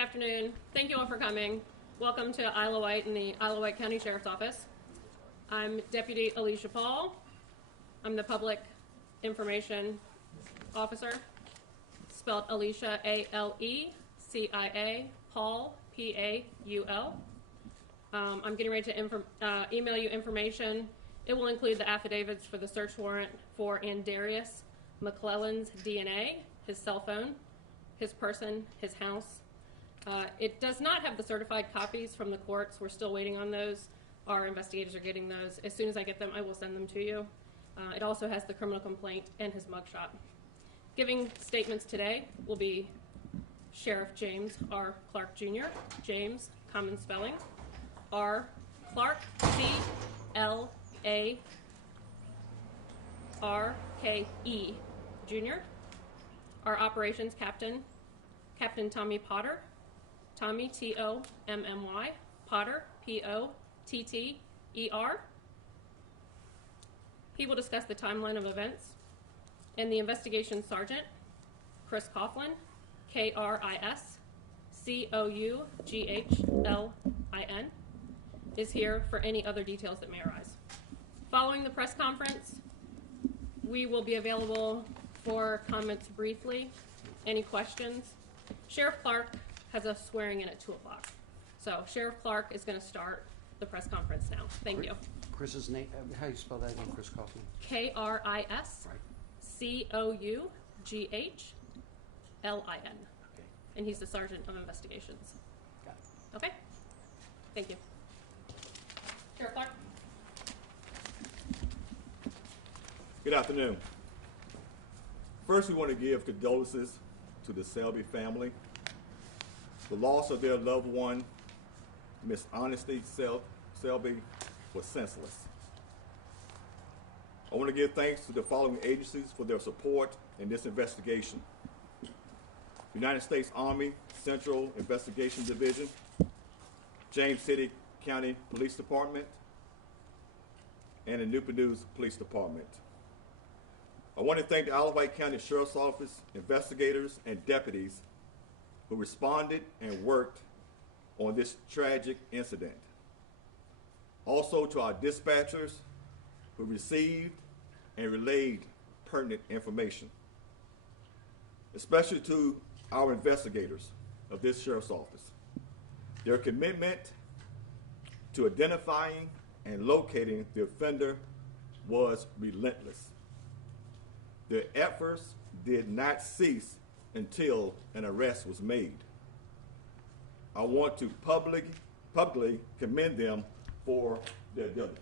afternoon. Thank you all for coming. Welcome to Isle of Wight and the Isle of Wight County Sheriff's Office. I'm Deputy Alicia Paul. I'm the Public Information Officer, spelled Alicia, A-L-E-C-I-A, Paul, P-A-U-L. I'm getting ready to email you information. It will include the affidavits for the search warrant for Andarius McClellan's DNA, his cell phone, his person, his house. It does not have the certified copies from the courts. We're still waiting on those. Our investigators are getting those. As soon as I get them, I will send them to you. It also has the criminal complaint and his mugshot. Giving statements today will be Sheriff James R. Clark Jr., James, common spelling, R. Clark, C-L-A-R-K-E, Jr., our operations captain, Captain Tommy Potter, Tommy, T-O-M-M-Y, Potter, P-O-T-T-E-R. He will discuss the timeline of events. And the investigation sergeant, Chris Coughlin, K-R-I-S-C-O-U-G-H-L-I-N, is here for any other details that may arise. Following the press conference, we will be available for comments briefly. Any questions? Sheriff Clark has a swearing in at 2 o'clock. So Sheriff Clark is going to start the press conference now. Thank you. Chris's name, how do you spell that again, Chris Coughlin? K-R-I-S-C-O-U-G-H-L-I-N. Okay. And he's the Sergeant of Investigations. Got it. Okay? Thank you. Sheriff Clark. Good afternoon. First, we want to give condolences to the Selby family. The loss of their loved one, Miss Honesty Selby, was senseless. I want to give thanks to the following agencies for their support in this investigation: United States Army Central Investigation Division, James City County Police Department, and the Newport News Police Department. I want to thank the Isle of Wight County Sheriff's Office investigators and deputies who responded and worked on this tragic incident. Also to our dispatchers who received and relayed pertinent information. Especially to our investigators of this Sheriff's Office. Their commitment to identifying and locating the offender was relentless. Their efforts did not cease until an arrest was made. I want to publicly commend them for their diligence.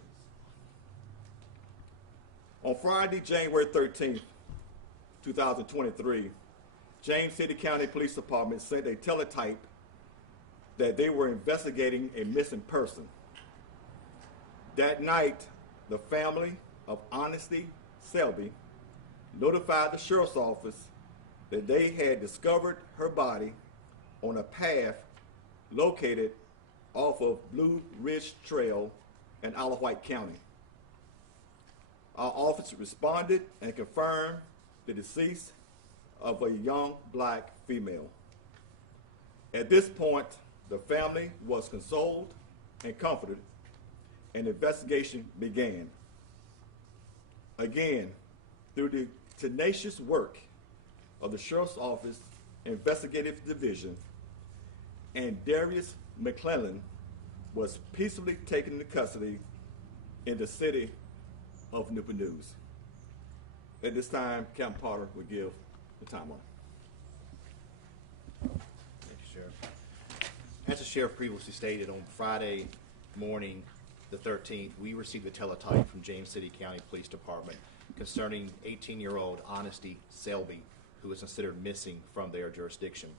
On Friday, January 13th, 2023, James City County Police Department sent a teletype that they were investigating a missing person. That night, the family of Honesty Selby notified the Sheriff's Office that they had discovered her body on a path located off of Blue Ridge Trail in Isle of Wight County. Our office responded and confirmed the decease of a young black female. At this point, the family was consoled and comforted, and the investigation began. Again, through the tenacious work of the Sheriff's Office Investigative Division, Andarius McClellan was peacefully taken into custody in the city of Newport News. At this time, Captain Potter will give the timeline. Thank you, Sheriff. As the Sheriff previously stated, on Friday morning, the 13th, we received a teletype from James City County Police Department concerning 18-year-old Honesty Selby, who was considered missing from their jurisdiction.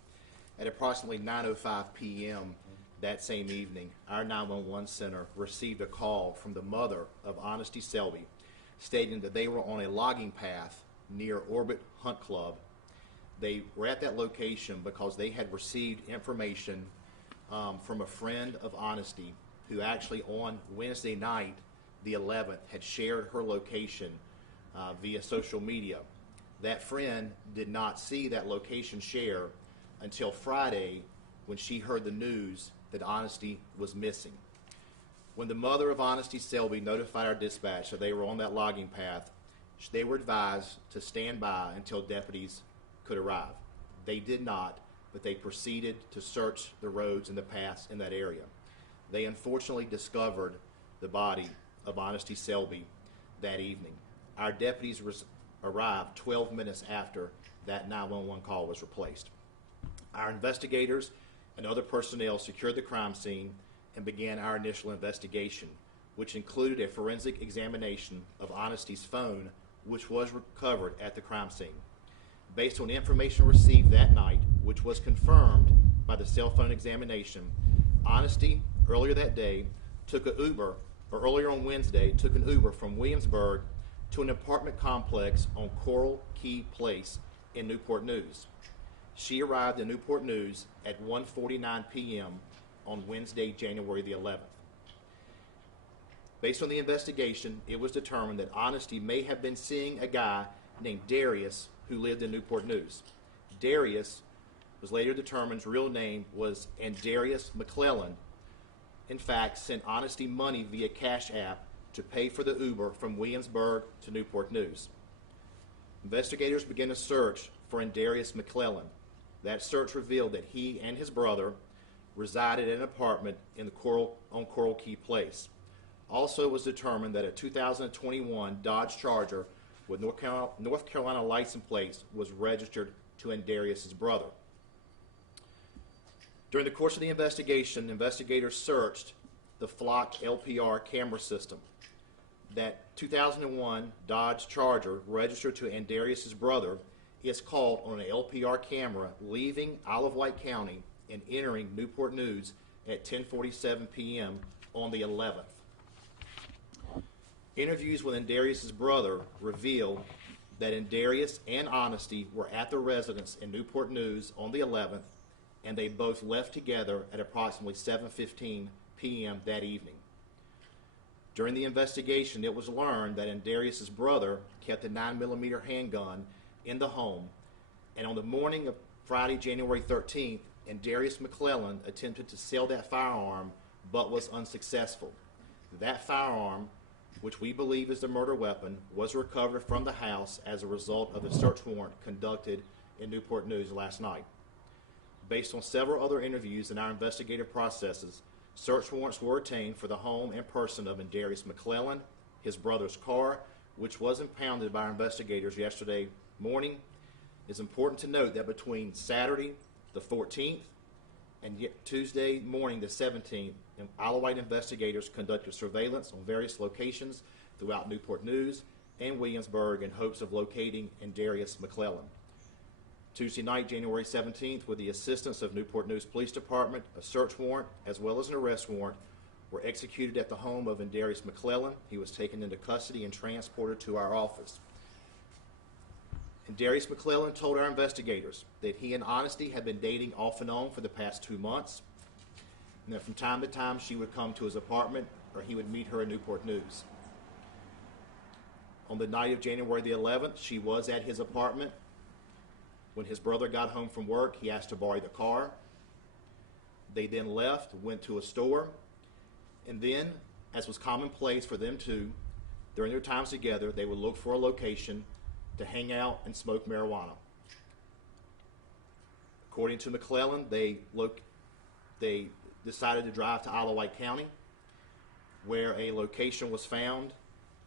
At approximately 9:05 p.m. that same evening, our 911 center received a call from the mother of Honesty Selby stating that they were on a logging path near Orbit Hunt Club. They were at that location because they had received information from a friend of Honesty who actually on Wednesday night, the 11th, had shared her location via social media. That friend did not see that location share until Friday when she heard the news that Honesty was missing. When the mother of Honesty Selby notified our dispatch that they were on that logging path, they were advised to stand by until deputies could arrive. They did not, but they proceeded to search the roads and the paths in that area. They unfortunately discovered the body of Honesty Selby that evening. Our deputies arrived 12 minutes after that 911 call was replaced. Our investigators and other personnel secured the crime scene and began our initial investigation, which included a forensic examination of Honesty's phone, which was recovered at the crime scene. Based on information received that night, which was confirmed by the cell phone examination, Honesty, earlier that day, earlier on Wednesday, took an Uber from Williamsburg to an apartment complex on Coral Key Place in Newport News. She arrived in Newport News at 1:49 p.m. on Wednesday, January the 11th. Based on the investigation, it was determined that Honesty may have been seeing a guy named Darius who lived in Newport News. Darius was later determined his real name was Andarius McClellan. In fact, sent Honesty money via Cash App to pay for the Uber from Williamsburg to Newport News. Investigators began a search for Andarius McClellan. That search revealed that he and his brother resided in an apartment on Coral Key Place. Also, it was determined that a 2021 Dodge Charger with North Carolina license plates was registered to Andarius' brother. During the course of the investigation, investigators searched the flocked LPR camera system. That 2001 Dodge Charger registered to Andarius' brother is caught on an LPR camera leaving Isle of Wight County and entering Newport News at 10:47 p.m. on the 11th. Interviews with Andarius' brother revealed that Andarius and Honesty were at the residence in Newport News on the 11th, and they both left together at approximately 7:15 p.m. that evening. During the investigation, it was learned that Andarius' brother kept a 9mm handgun in the home, and on the morning of Friday, January 13th, Andarius McClellan attempted to sell that firearm but was unsuccessful. That firearm, which we believe is the murder weapon, was recovered from the house as a result of a search warrant conducted in Newport News last night. Based on several other interviews in our investigative processes, search warrants were obtained for the home and person of Andarius McClellan, his brother's car, which was impounded by our investigators yesterday morning. It's important to note that between Saturday, the 14th, and Tuesday morning, the 17th, Isle of Wight investigators conducted surveillance on various locations throughout Newport News and Williamsburg in hopes of locating Andarius McClellan. Tuesday night, January 17th, with the assistance of Newport News Police Department, a search warrant as well as an arrest warrant were executed at the home of Andarius McClellan. He was taken into custody and transported to our office. Andarius McClellan told our investigators that he and Honesty had been dating off and on for the past 2 months, and that from time to time she would come to his apartment or he would meet her in Newport News. On the night of January the 11th, she was at his apartment. When his brother got home from work, he asked to borrow the car. They then left, went to a store, and then, as was commonplace for them two, during their times together, they would look for a location to hang out and smoke marijuana. According to McClellan, they decided to drive to Isle of Wight County, where a location was found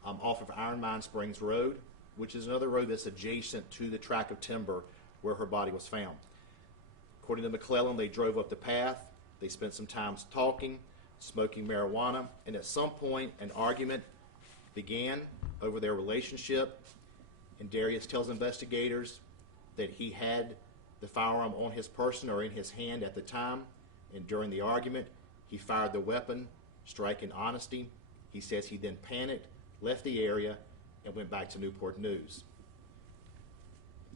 off of Iron Mine Springs Road, which is another road that's adjacent to the tract of timber where her body was found. According to McClellan, they drove up the path. They spent some time talking, smoking marijuana, and at some point an argument began over their relationship. And Darius tells investigators that he had the firearm on his person or in his hand at the time, and during the argument, he fired the weapon, striking Honesty. He says he then panicked, left the area, and went back to Newport News.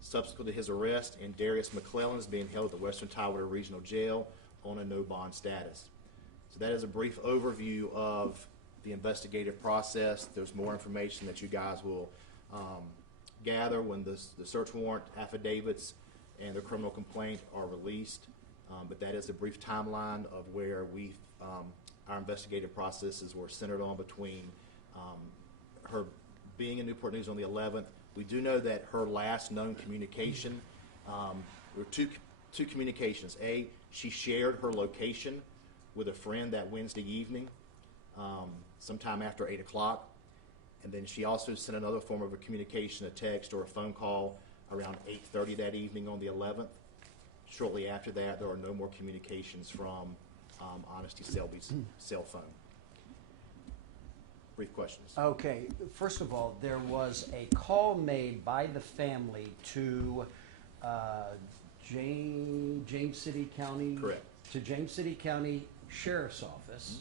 Subsequent to his arrest, Andarius McClellan is being held at the Western Tidewater Regional Jail on a no bond status. So that is a brief overview of the investigative process. There's more information that you guys will gather when the search warrant affidavits and the criminal complaint are released. But that is a brief timeline of where our investigative processes were centered on between her being in Newport News on the 11th. We do know that her last known communication, there were two communications. A, she shared her location with a friend that Wednesday evening, sometime after 8 o'clock. And then she also sent another form of a communication, a text or a phone call, around 8:30 that evening on the 11th. Shortly after that, there are no more communications from Honesty Selby's cell phone. Brief questions. Okay, first of all, there was a call made by the family to James City County. Correct. To James City County Sheriff's Office,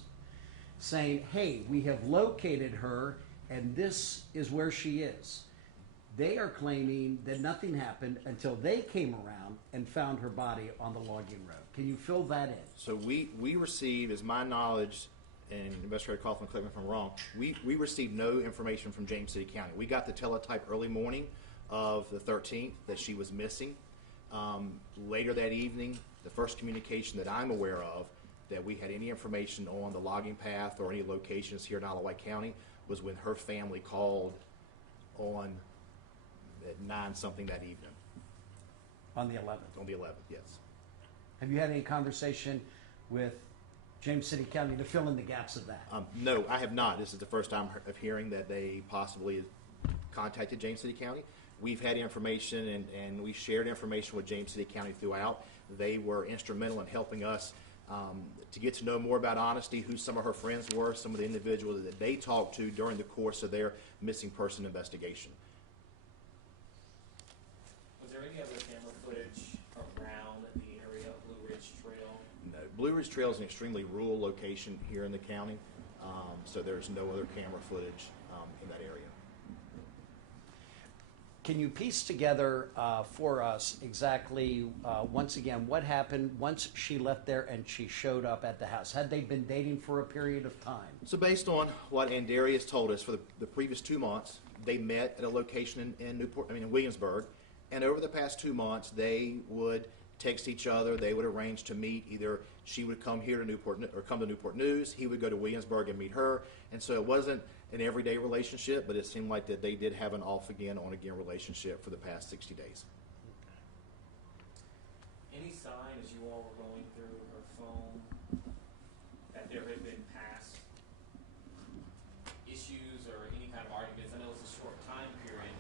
saying, "Hey, we have located her, and this is where she is." They are claiming that nothing happened until they came around and found her body on the logging road. Can you fill that in? So we received, as my knowledge, and Investigator Coughlin, correct me if I'm wrong, we received no information from James City County. We got the teletype early morning of the 13th that she was missing. Later that evening, the first communication that I'm aware of that we had any information on the logging path or any locations here in Isle of Wight County was when her family called on at 9-something that evening. On the 11th. On the 11th, yes. Have you had any conversation with James City County to fill in the gaps of that? No, I have not. This is the first time of hearing that they possibly contacted James City County. We've had information and we shared information with James City County throughout. They were instrumental in helping us to get to know more about Honesty, who some of her friends were, some of the individuals that they talked to during the course of their missing person investigation. Was there any other camera footage around the area of Blue Ridge Trail? No, Blue Ridge Trail is an extremely rural location here in the county, so there's no other camera footage in that area. Can you piece together for us exactly, once again, what happened once she left there and she showed up at the house? Had they been dating for a period of time? So based on what Andarius told us, for the previous 2 months, they met at a location in Williamsburg, and over the past 2 months, they would text each other. They would arrange to meet. Either she would come here to Newport or come to Newport News. He would go to Williamsburg and meet her. And so it wasn't an everyday relationship, but it seemed like that they did have an off again, on again relationship for the past 60 days. Any sign as you all were going through her phone that there had been past issues or any kind of arguments? I know it's a short time period,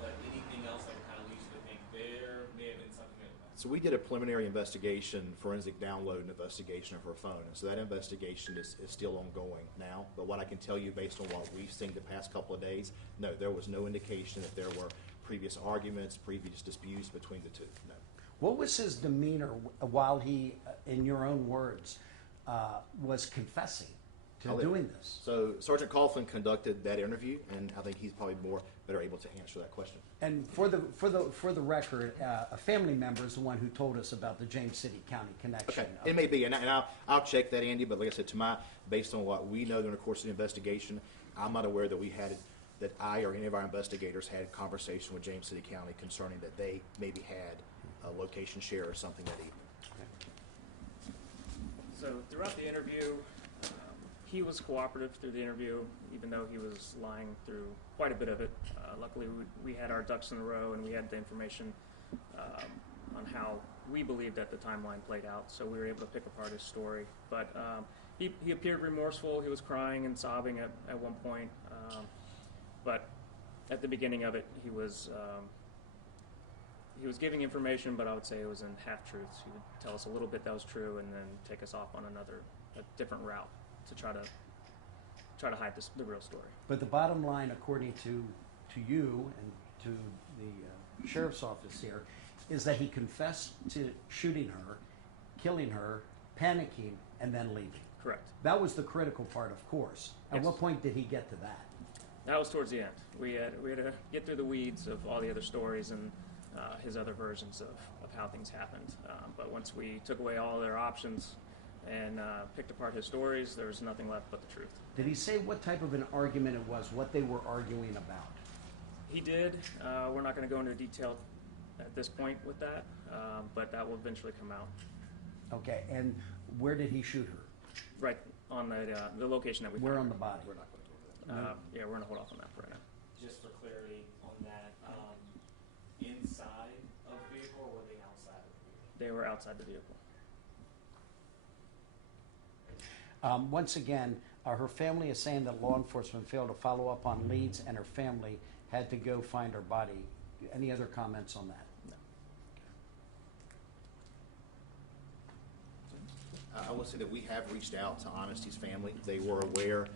but anything else that kind of leads you to think there may have been something about it? So we did a preliminary investigation, forensic download investigation of her phone. And so that investigation is still ongoing now. But what I can tell you based on what we've seen the past couple of days, no, there was no indication that there were previous arguments, previous disputes between the two. No. What was his demeanor while he, in your own words, was confessing to doing this? So Sergeant Coughlin conducted that interview, and I think he's probably better able to answer that question. And for the record, a family member is the one who told us about the James City County connection. Okay, it may be, and I'll check that, Andy. But like I said, based on what we know during the course of the investigation, I'm not aware that I or any of our investigators had a conversation with James City County concerning that they maybe had a location share or something that evening. So throughout the interview, he was cooperative through the interview, even though he was lying through quite a bit of it. Luckily, we had our ducks in a row, and we had the information on how we believed that the timeline played out, so we were able to pick apart his story. But he appeared remorseful. He was crying and sobbing at one point. But at the beginning of it, he was giving information, but I would say it was in half-truths. He would tell us a little bit that was true and then take us off on a different route to try to hide the real story. But the bottom line, according to you and to the sheriff's office here, is that he confessed to shooting her, killing her, panicking, and then leaving. Correct. That was the critical part, of course. At Yes. what point did he get to that? That was towards the end. We had to get through the weeds of all the other stories and his other versions of how things happened. But once we took away all their options and picked apart his stories, there was nothing left but the truth. Did he say what type of an argument it was, what they were arguing about? He did. We're not going to go into detail at this point with that, but that will eventually come out. Okay, and where did he shoot her? Right on the location that we Where found on the her. body? We're not going to go over that. Yeah, we're gonna hold off on that for right now. Just for clarity on that, inside of the vehicle or were they outside of the vehicle? They were outside the vehicle. Once again, her family is saying that law enforcement failed to follow up on leads and her family had to go find her body. Any other comments on that? I will say that we have reached out to Honesty's family. They were aware,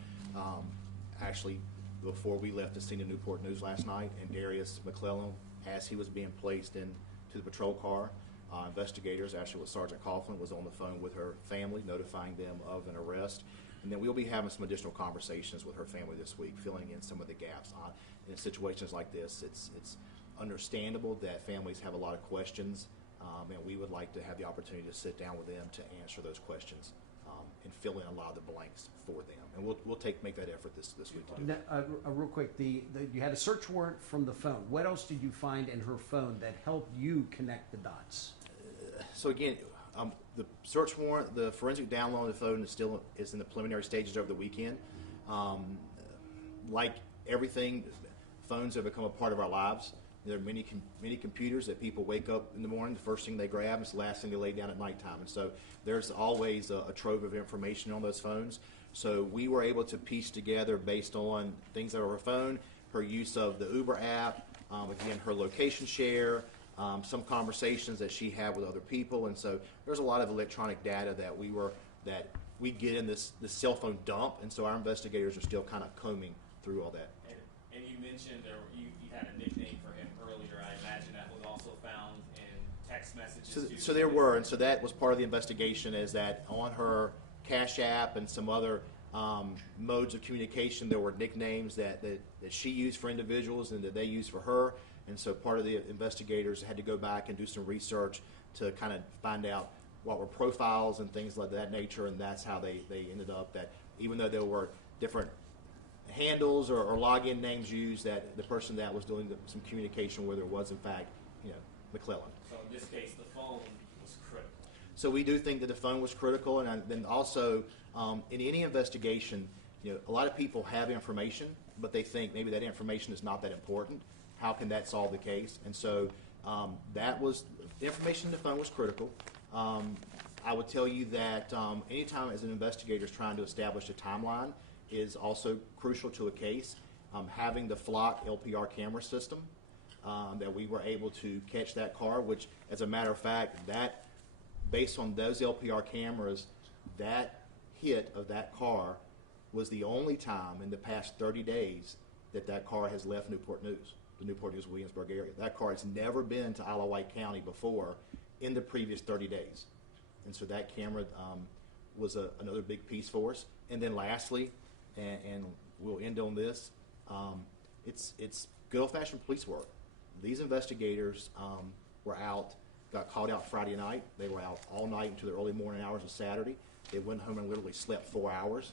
actually, before we left the scene of Newport News last night, and Darius McClellan, as he was being placed into the patrol car, investigators, actually with Sergeant Coughlin, was on the phone with her family, notifying them of an arrest. And then we'll be having some additional conversations with her family this week, filling in some of the gaps. In situations like this, it's understandable that families have a lot of questions, and we would like to have the opportunity to sit down with them to answer those questions and fill in a lot of the blanks for them. And we'll make that effort this week to do that. Now, real quick, you had a search warrant from the phone. What else did you find in her phone that helped you connect the dots? So again, the search warrant, the forensic download of the phone is in the preliminary stages over the weekend. Like everything, phones have become a part of our lives. There are many computers that people wake up in the morning, the first thing they grab is the last thing they lay down at nighttime. And so there's always a trove of information on those phones. So we were able to piece together, based on things that are on her phone, her use of the Uber app, again, her location share, some conversations that she had with other people. And so there's a lot of electronic data that we get in this cell phone dump. And so our investigators are still kind of combing through all that. And you mentioned you had a nickname for him earlier. I imagine that was also found in text messages. So there were, and so that was part of the investigation, is that on her Cash App and some other modes of communication, there were nicknames that she used for individuals and that they used for her. And so part of the investigators had to go back and do some research to kind of find out what were profiles and things like that nature, and that's how they ended up that even though there were different handles or login names used, that the person that was doing some communication with her was in fact, McClellan. So in this case, the phone was critical. So we do think that the phone was critical, and then also in any investigation, a lot of people have information, but they think maybe that information is not that important. How can that solve the case? And so the information in the phone was critical. I would tell you that anytime as an investigator is trying to establish a timeline is also crucial to a case. Having the Flock LPR camera system, that we were able to catch that car, which, as a matter of fact, that based on those LPR cameras, that hit of that car was the only time in the past 30 days that car has left Newport News, the Newport News Williamsburg area. That car has never been to Isle of Wight County before in the previous 30 days. And so that camera was another big piece for us. And then lastly, and we'll end on this, it's good old-fashioned police work. These investigators were out, got called out Friday night. They were out all night into the early morning hours of Saturday. They went home and literally slept 4 hours.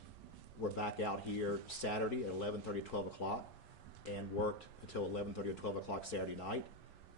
We're back out here Saturday at 11:30, 12 o'clock, and worked until 11:30 or 12 o'clock Saturday night.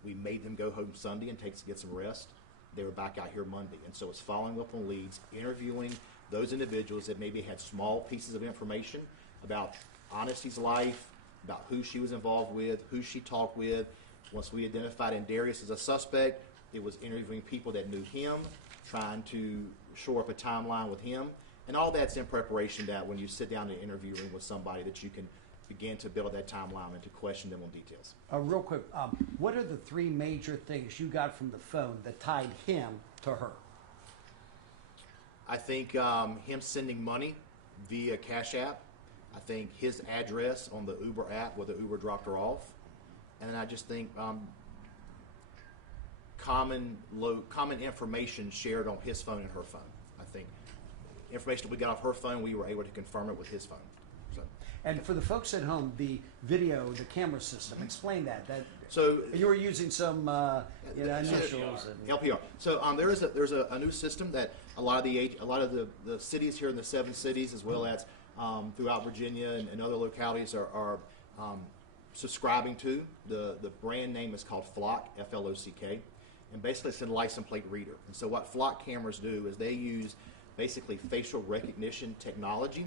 We made them go home Sunday and get some rest. They were back out here Monday. And so it's following up on leads, interviewing those individuals that maybe had small pieces of information about Honesty's life, about who she was involved with, who she talked with. Once we identified Darius as a suspect, it was interviewing people that knew him, trying to shore up a timeline with him. And all that's in preparation that when you sit down in an interview room with somebody that you can begin to build that timeline and to question them on details. Real quick, what are the three major things you got from the phone that tied him to her? I think him sending money via Cash App. I think his address on the Uber app where the Uber dropped her off. And then I just think common information shared on his phone and her phone. I think information that we got off her phone, we were able to confirm it with his phone. So. And for the folks at home, the video, the camera system, explain that. So you were using some initials. LPR. So there's a new system that a lot of the cities here in the 7 cities, as well as throughout Virginia and other localities, are subscribing to. The brand name is called Flock, F-L-O-C-K. and basically it's a license plate reader. And so what flock cameras do is they use basically facial recognition technology,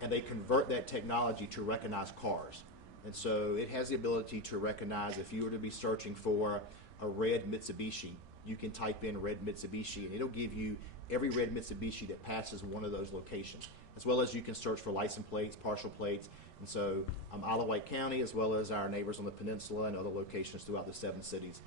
and they convert that technology to recognize cars. And so it has the ability to recognize, if you were to be searching for a red Mitsubishi, you can type in red Mitsubishi, and it'll give you every red Mitsubishi that passes one of those locations, as well as you can search for license plates, partial plates. And so Isle of Wight County, as well as our neighbors on the peninsula and other locations throughout the 7 cities,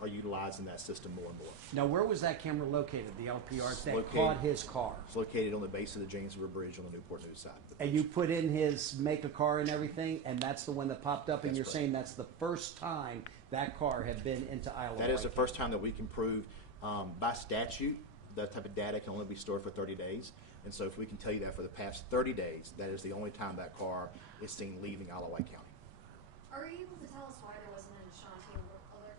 are utilizing that system more and more. Now, where was that camera located, the LPR, that Located- caught his car? It's located on the base of the James River Bridge on the Newport News side. And you put in his make a car and everything, and that's the one that popped up, and That's you're correct. saying that's the first time that car had been into Isle of That is the Wight. first time that we can prove, by statute, that type of data can only be stored for 30 days. And so if we can tell you that for the past 30 days, that is the only time that car is seen leaving Isle of Wight County. Are you able to tell us why there wasn't an Ashanti alert from her?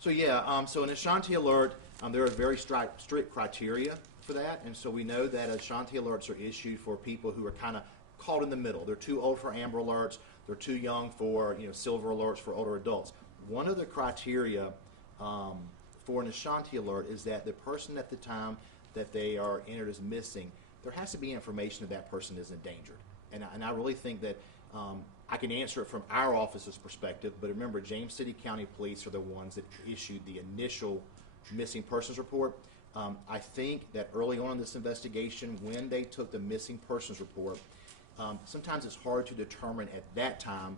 So yeah, so an Ashanti alert, there are very strict criteria for that. And so we know that Ashanti alerts are issued for people who are kind of caught in the middle. They're too old for Amber alerts. They're too young for silver alerts for older adults. One of the criteria for an Ashanti alert is that the person at the time that they are entered as missing, there has to be information that that person is endangered. And I really think that I can answer it from our office's perspective, but remember, James City County Police are the ones that issued the initial missing persons report. I think that early on in this investigation, when they took the missing persons report, sometimes it's hard to determine at that time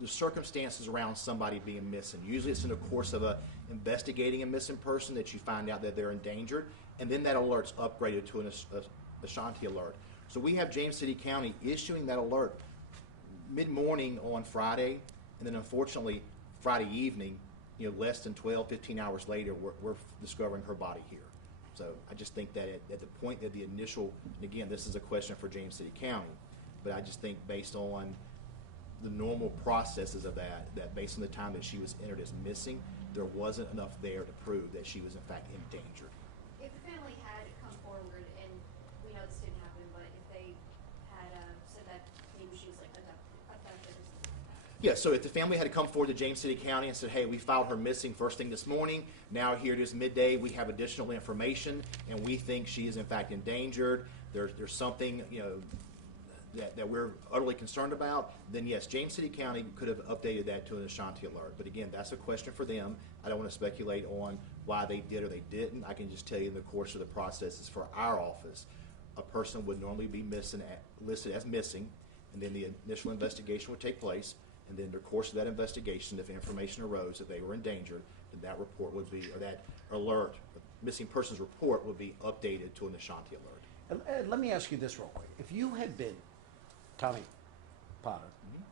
the circumstances around somebody being missing. Usually it's in the course of investigating a missing person that you find out that they're endangered, and then that alert's upgraded to an Ashanti alert. So we have James City County issuing that alert mid-morning on Friday, and then unfortunately Friday evening, less than 12, 15 hours later, we're discovering her body here. So I just think that at the point that the initial, and again, this is a question for James City County, but I just think based on the normal processes of that based on the time that she was entered as missing, there wasn't enough there to prove that she was in fact endangered. If the family had come forward, and we know this didn't happen, but if they had said that maybe she was like abducted or something like that. Yeah, so if the family had come forward to James City County and said, hey, we filed her missing first thing this morning, now here it is midday, we have additional information, and we think she is in fact endangered, there's something, that we're utterly concerned about, then yes, James City County could have updated that to an Ashanti alert. But again, that's a question for them. I don't want to speculate on why they did or they didn't. I can just tell you in the course of the processes for our office, a person would normally be listed as missing, and then the initial investigation would take place, and then in the course of that investigation, if information arose that they were endangered, then that report would be, or that alert, missing persons report would be updated to an Ashanti alert. Let me ask you this real quick. If you had been, Tommy Potter,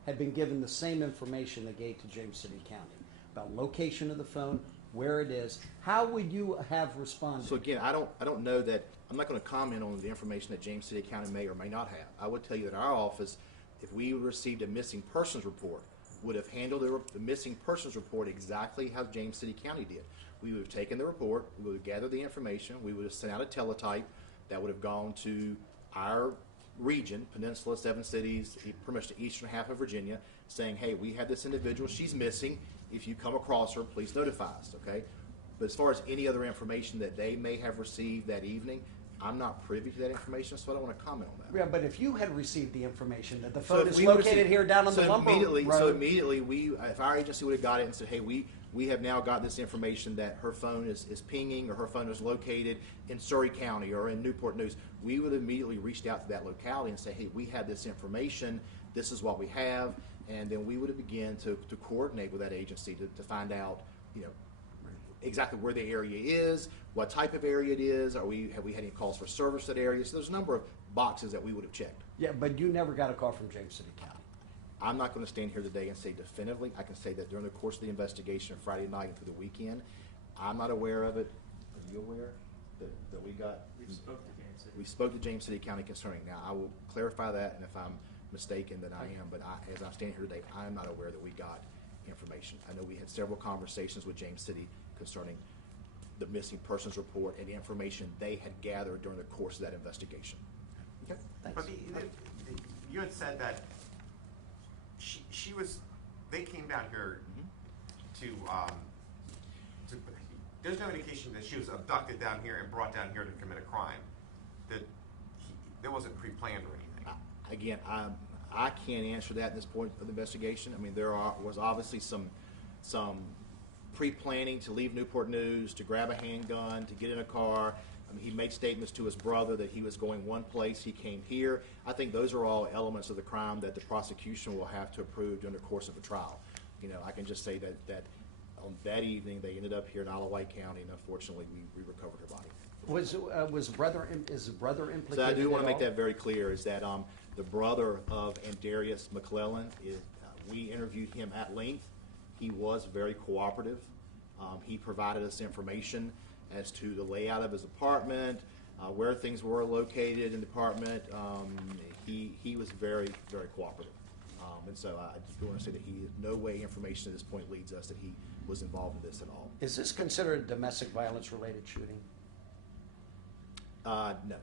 had been given the same information they gave to James City County about location of the phone, where it is, how would you have responded? So again, I don't know that, I'm not going to comment on the information that James City County may or may not have. I would tell you that our office, if we received a missing persons report, would have handled the missing persons report exactly how James City County did. We would have taken the report, we would have gathered the information, we would have sent out a teletype that would have gone to our region, Peninsula, 7 cities, pretty much the eastern half of Virginia, saying, hey, we have this individual, she's missing. If you come across her, please notify us, okay? But as far as any other information that they may have received that evening, I'm not privy to that information, so I don't want to comment on that. Yeah, but if you had received the information that the So phone if is we located received- here down on the lumber road. So immediately, if our agency would have got it and said, hey, we have now got this information that her phone is pinging or her phone is located in Surrey County or in Newport News, we would have immediately reached out to that locality and say, hey, we have this information, this is what we have, and then we would have begun to coordinate with that agency to find out, exactly where the area is, what type of area it is, have we had any calls for service to that area? So there's a number of boxes that we would have checked. Yeah, but you never got a call from James City County. I'm not going to stand here today and say definitively. I can say that during the course of the investigation Friday night and through the weekend, I'm not aware of it. Are you aware that we got? We spoke to James City County concerning. Now, I will clarify that, and if I'm mistaken, then I am. But as I'm standing here today, I am not aware that we got information. I know we had several conversations with James City concerning the missing persons report and the information they had gathered during the course of that investigation. Okay. Thanks. But you had said that they came down here to there's no indication that she was abducted down here and brought down here to commit a crime. That wasn't pre-planned or anything. Again, I can't answer that at this point of the investigation. I mean, was obviously some pre-planning to leave Newport News, to grab a handgun, to get in a car. I mean, he made statements to his brother that he was going one place, he came here. I think those are all elements of the crime that the prosecution will have to approve during the course of a trial. You know, I can just say that on that evening they ended up here in Isle of Wight County, and unfortunately we recovered her body. is the brother implicated? So I do want to at make all? that very clear, is that the brother of Andarius McClellan, we interviewed him at length. He was very cooperative. He provided us information as to the layout of his apartment, where things were located in the apartment. He was very, very cooperative. And so I just want to say that no way information at this point leads us that he was involved in this at all. Is this considered a domestic violence related shooting? No.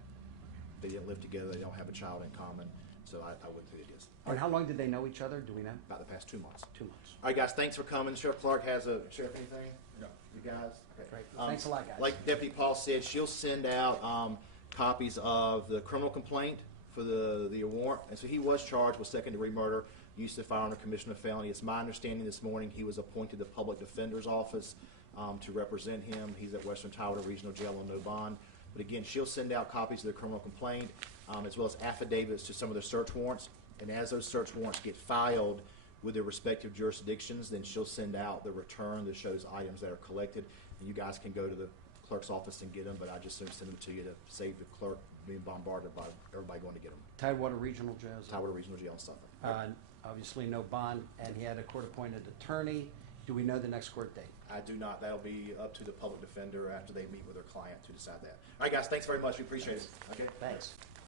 They didn't live together. They don't have a child in common. So I wouldn't say it is. And how long did they know each other? Do we know? About the past 2 months. 2 months. All right, guys, thanks for coming. Sheriff Clark has Sheriff, anything? No. You guys? Okay. Great. Thanks a lot, guys. Like Deputy Paul said, she'll send out copies of the criminal complaint for the warrant. And so he was charged with second-degree murder, use of firearm or commission of felony. It's my understanding this morning he was appointed to the Public Defender's Office to represent him. He's at Western Tidewater Regional Jail on no bond. But again, she'll send out copies of the criminal complaint as well as affidavits to some of the search warrants. And as those search warrants get filed with their respective jurisdictions, then she'll send out the return that shows items that are collected. And you guys can go to the clerk's office and get them, but I just send them to you to save the clerk being bombarded by everybody going to get them. Tidewater Regional Jail. Tidewater Regional Jail in Suffolk. Obviously no bond, and he had a court-appointed attorney. Do we know the next court date? I do not. That'll be up to the public defender after they meet with their client to decide that. All right, guys, thanks very much. We appreciate it. Okay? Thanks.